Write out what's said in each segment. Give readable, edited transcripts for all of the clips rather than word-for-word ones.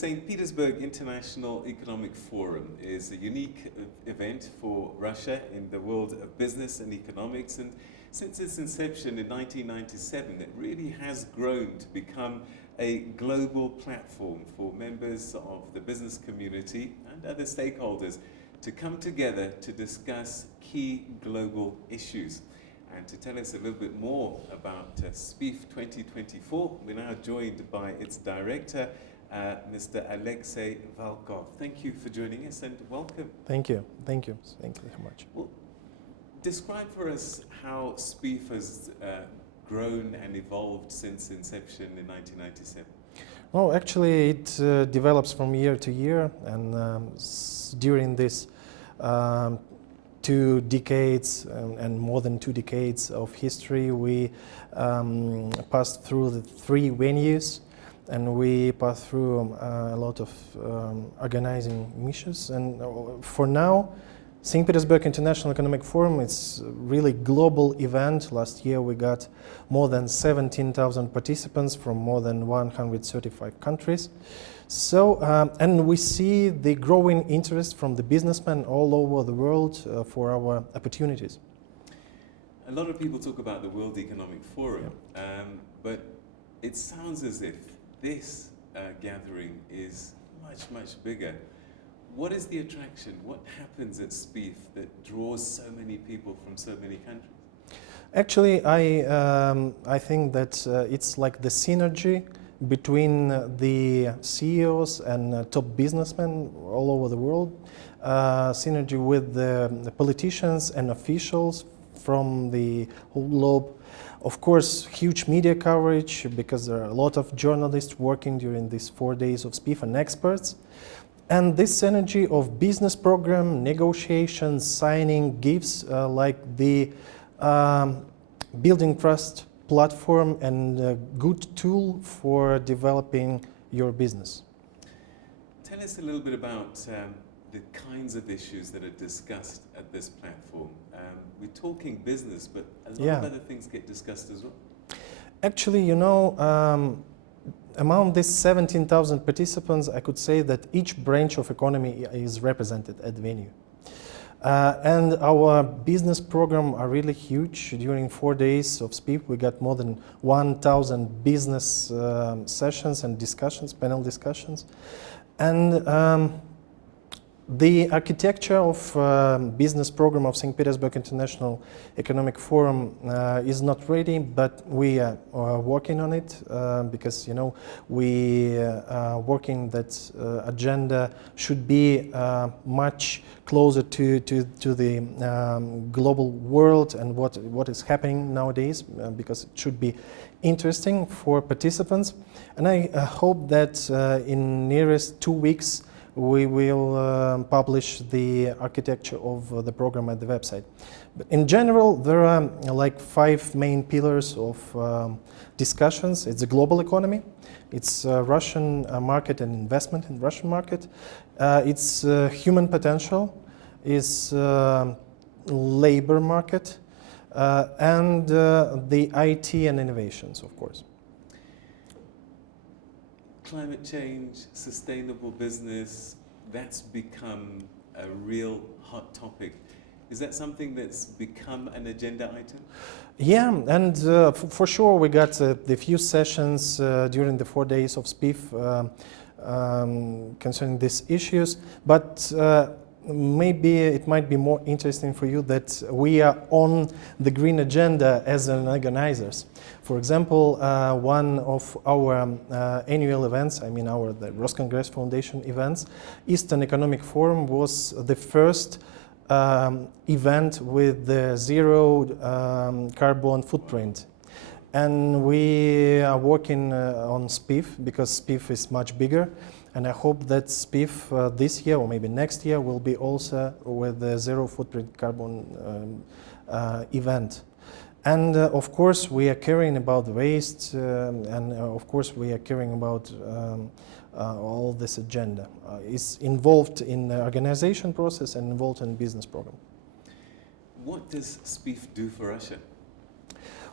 St. Petersburg International Economic Forum is a unique event for Russia in the world of business and economics, and since its inception in 1997 it really has grown to become a global platform for members of the business community and other stakeholders to come together to discuss key global issues. And to tell us a little bit more about Spief 2024, we're now joined by its director, Mr. Alexey Valkov. Thank you for joining us and welcome. Thank you. Thank you. Thank you so much. Well, describe for us how Spief has grown and evolved since inception in 1997. Well, actually, it develops from year to year, and during this 2 decades and more than 2 decades of history, we passed through the 3 venues, and we passed through a lot of organizing missions. And for now, St. Petersburg International Economic Forum is a really global event. Last year we got more than 17,000 participants from more than 135 countries. So, and we see the growing interest from the businessmen all over the world for our opportunities. A lot of people talk about the World Economic Forum, but it sounds as if this gathering is much, much bigger. What is the attraction? What happens at Spief that draws so many people from so many countries? Actually, I think that it's like the synergy between the CEOs and top businessmen all over the world, synergy with the politicians and officials from the whole globe. Of course, huge media coverage, because there are a lot of journalists working during these 4 days of Spief and experts. And this synergy of business program, negotiations, signing gives like the building trust platform and a good tool for developing your business. Tell us a little bit about the kinds of issues that are discussed at this platform. We're talking business, but a lot of other things get discussed as well. Actually, you know, among these 17,000 participants, I could say that each branch of economy is represented at the venue. And our business program are really huge. During 4 days of Spief, we got more than 1,000 business sessions and discussions, panel discussions. And the architecture of business program of St. Petersburg International Economic Forum is not ready, but we are working on it because, you know, we are working that agenda should be much closer to the global world and what is happening nowadays, because it should be interesting for participants. And I hope that in nearest 2 weeks we will publish the architecture of the program at the website. But in general, there are like 5 main pillars of discussions. It's a global economy, it's Russian market and investment in Russian market, it's human potential, it's labor market, and the IT and innovations, of course. Climate change, sustainable business, that's become a real hot topic. Is that something that's become an agenda item? Yeah, and for sure we got the few sessions during the 4 days of Spief concerning these issues, but maybe it might be more interesting for you that we are on the green agenda as an organizers. For example, one of our annual events, I mean the Roscongress Foundation events, Eastern Economic Forum was the first event with the zero carbon footprint. And we are working on Spief because Spief is much bigger. And I hope that Spief this year or maybe next year will be also with the zero footprint carbon event. And of course we are caring about the waste, and of course we are caring about all this agenda. Is involved in the organization process and involved in business program. What does Spief do for Russia?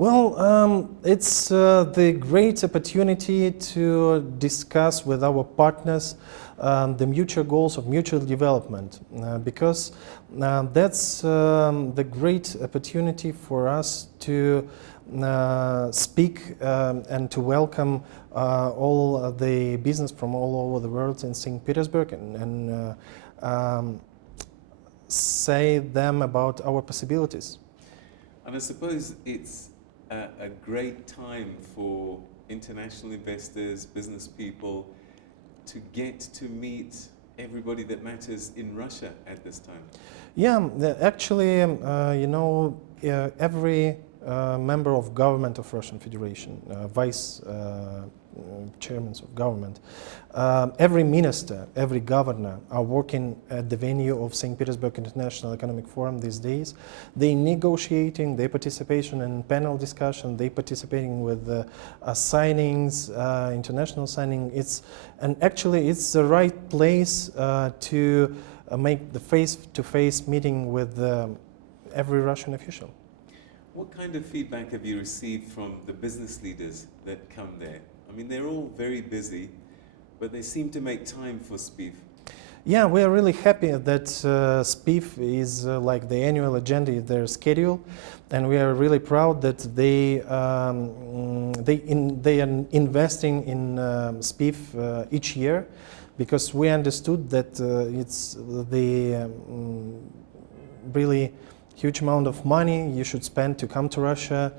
Well, it's the great opportunity to discuss with our partners the mutual goals of mutual development, because that's the great opportunity for us to speak and to welcome all the business from all over the world in St. Petersburg and say them about our possibilities. And I suppose it's a great time for international investors, business people, to get to meet everybody that matters in Russia at this time. Yeah, actually, you know, every member of government of Russian Federation, vice chairmen of government, every minister, every governor are working at the venue of St. Petersburg International Economic Forum these days. They negotiating, they participation in panel discussion, they participating with signings, international signing. And actually it's the right place to make the face-to-face meeting with every Russian official. What kind of feedback have you received from the business leaders that come there? I mean, they're all very busy, but they seem to make time for Spief. Yeah, we are really happy that Spief is like the annual agenda in their schedule, and we are really proud that they are investing in Spief each year, because we understood that it's the really huge amount of money you should spend to come to Russia,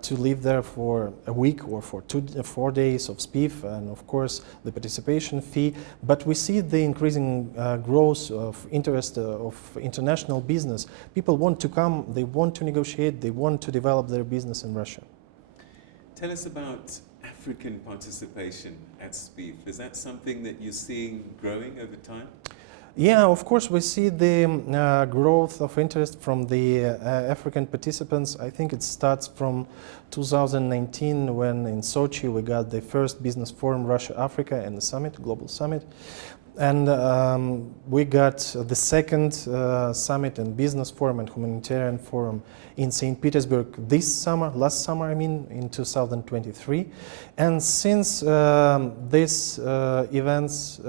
to live there for a week or for 4 days of Spief, and of course the participation fee. But we see the increasing growth of interest of international business. People want to come, they want to negotiate, they want to develop their business in Russia. Tell us about African participation at Spief. Is that something that you're seeing growing over time? Yeah, of course, we see the growth of interest from the African participants. I think it starts from 2019, when in Sochi we got the first business forum, Russia-Africa, and the summit, global summit. And we got the second summit and business forum and humanitarian forum in St. Petersburg last summer, I mean, in 2023. And since these events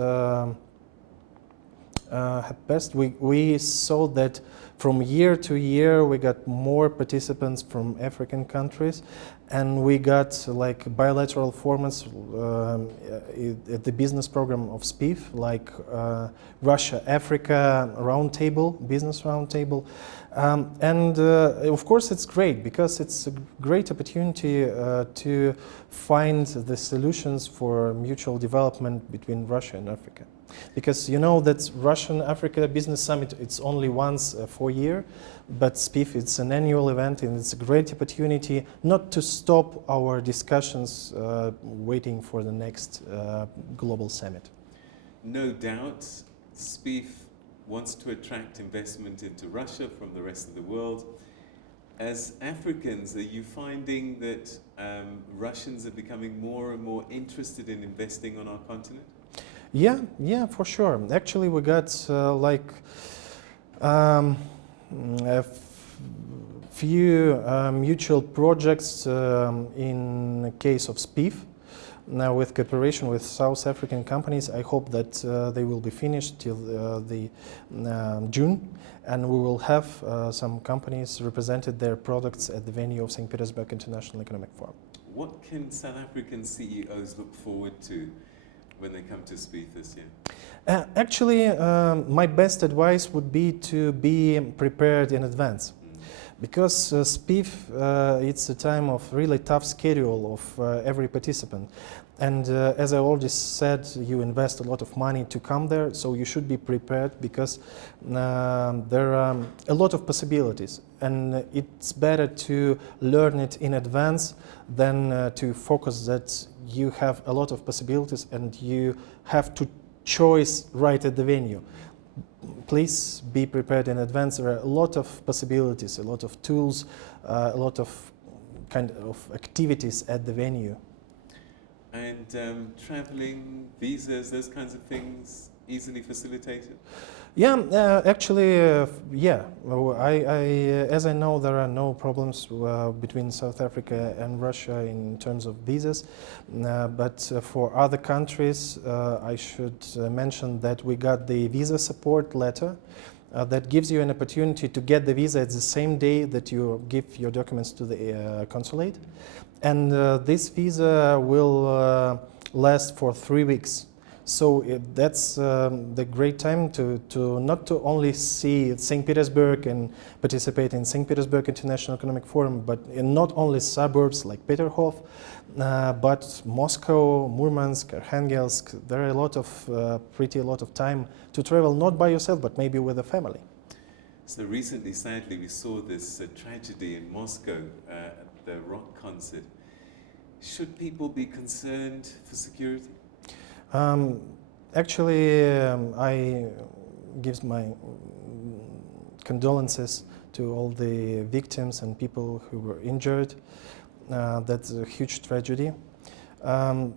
have passed, we saw that from year to year we got more participants from African countries, and we got like bilateral formats at the business program of Spief, like Russia-Africa roundtable, business roundtable. And of course it's great, because it's a great opportunity to find the solutions for mutual development between Russia and Africa. Because you know that Russian-Africa Business Summit, it's only once per year, but Spief, it's an annual event, and it's a great opportunity not to stop our discussions waiting for the next global summit. No doubt, Spief wants to attract investment into Russia from the rest of the world. As Africans, are you finding that Russians are becoming more and more interested in investing on our continent? Yeah, for sure. Actually, we got like a few mutual projects in the case of Spief. Now, with cooperation with South African companies, I hope that they will be finished till the June, and we will have some companies represented their products at the venue of St. Petersburg International Economic Forum. What can South African CEOs look forward to when they come to Spief this year? Actually, my best advice would be to be prepared in advance. Because Spief, it's a time of really tough schedule of every participant. And as I already said, you invest a lot of money to come there, so you should be prepared, because there are a lot of possibilities. And it's better to learn it in advance than to focus that you have a lot of possibilities and you have to choose right at the venue. Please be prepared in advance. There are a lot of possibilities, a lot of tools, a lot of kind of activities at the venue. And traveling, visas, those kinds of things, easily facilitated? Yeah, yeah. Well, as I know, there are no problems between South Africa and Russia in terms of visas. But for other countries, I should mention that we got the visa support letter that gives you an opportunity to get the visa at the same day that you give your documents to the consulate. And this visa will last for 3 weeks. So that's the great time to not to only see St. Petersburg and participate in St. Petersburg International Economic Forum, but in not only suburbs like Peterhof, but Moscow, Murmansk, Arkhangelsk. There are a lot of time to travel, not by yourself, but maybe with a family. So recently, sadly, we saw this tragedy in Moscow at the rock concert. Should people be concerned for security? I give my condolences to all the victims and people who were injured. That's a huge tragedy. And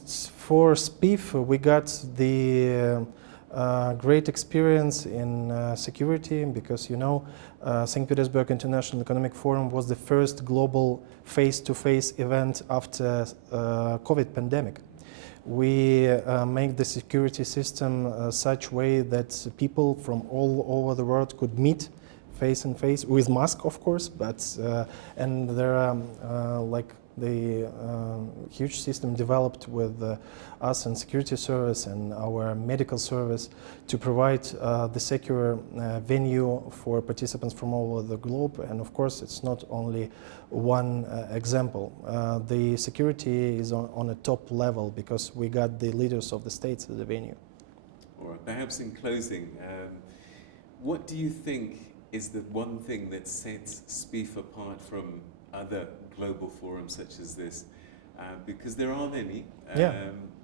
for Spief, we got the great experience in security because, you know, St. Petersburg International Economic Forum was the first global face-to-face event after COVID pandemic. We make the security system such way that people from all over the world could meet face and face with mask, of course, but and there are like the huge system developed with us and security service and our medical service to provide the secure venue for participants from all over the globe. And of course, it's not only one example. The security is on a top level because we got the leaders of the states at the venue. All right, perhaps in closing, what do you think is the one thing that sets Spief apart from other global forums such as this? Because there are many.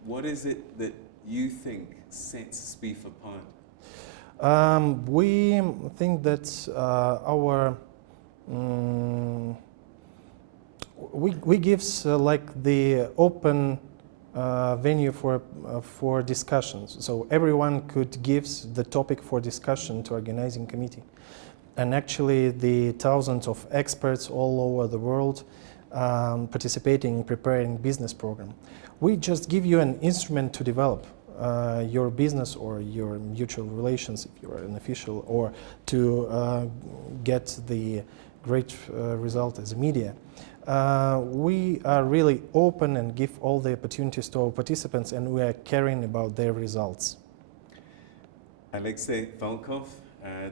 What is it that you think sets Spief apart? We think that we gives like the open venue for discussions. So everyone could give the topic for discussion to organizing committee. And actually the thousands of experts all over the world participating in preparing business program. We just give you an instrument to develop your business or your mutual relations if you're an official, or to get the great result as a media. We are really open and give all the opportunities to our participants, and we are caring about their results. Alexey Valkov,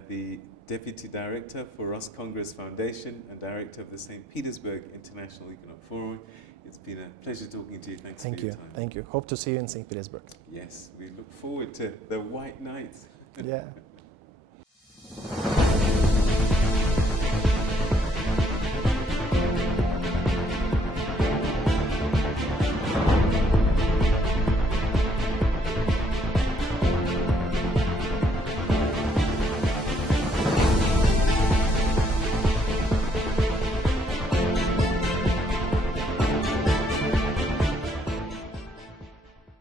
the Deputy Director for Roscongress Foundation and Director of the St. Petersburg International Economic Forum. It's been a pleasure talking to you. Thanks for your time. Thank you. Hope to see you in St. Petersburg. Yes, we look forward to the White Night. Yeah.